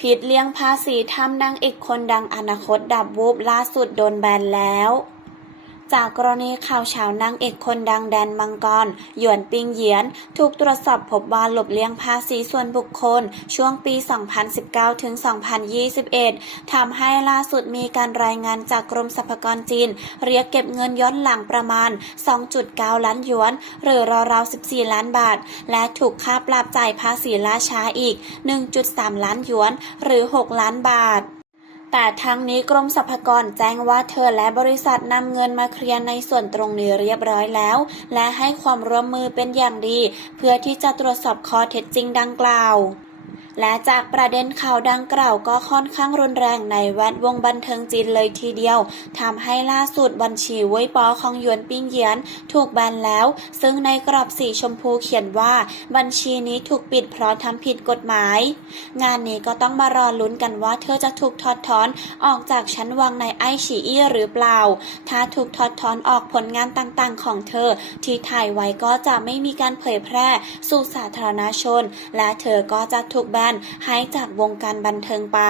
ผิดเลี่ยงภาษีทำนางเอกคนดังอนาคตดับวูบล่าสุดโดนแบนแล้ว จากกรณีข่าวเช้านางเอกคนดังแดนมังกร หยวนปิงเหยียน ถูกตรวจสอบพบว่าหลบเลี่ยงภาษีส่วนบุคคล ช่วงปี 2019 ถึง 2021 ทำให้ล่าสุดมีการรายงานจากกรมสรรพากรจีน เรียกเก็บเงินย้อนหลังประมาณ 2.9 ล้านหยวน หรือราวๆ 14 ล้านบาท และถูกค่าปรับจ่ายภาษีล่าช้าอีก 1.3 ล้านหยวน หรือ 6 ล้านบาท แต่ทั้งนี้กรมสรรพากรแจ้งว่าเธอและบริษัทนำเงินมาเคลียร์ในส่วนตรงนี้เรียบร้อยแล้ว และให้ความร่วมมือเป็นอย่างดี เพื่อที่จะตรวจสอบข้อเท็จจริงดังกล่าว และจากประเด็นข่าวดังกล่าวก็ค่อนข้างรุนแรงในแวดวงบันเทิงจีนเลยทีเดียวทำให้ล่าสุดบัญชีเว้ยปอของหยวนปิ้งเหยียนถูกแบนแล้ว ซึ่งในกรอบสีชมพูเขียนว่าบัญชีนี้ถูกปิดเพราะทำผิดกฎหมาย งานนี้ก็ต้องมารอลุ้นกันว่าเธอจะถูกถอดถอนออกจากชั้นวางในไอฉีอี้หรือเปล่า ถ้าถูกถอดถอนออกผลงานต่างๆ ของเธอ ที่ถ่ายไว้ก็จะไม่มีการเผยแพร่สู่สาธารณชน และเธอก็จะถูกแบนให้จากวงการบันเทิงไป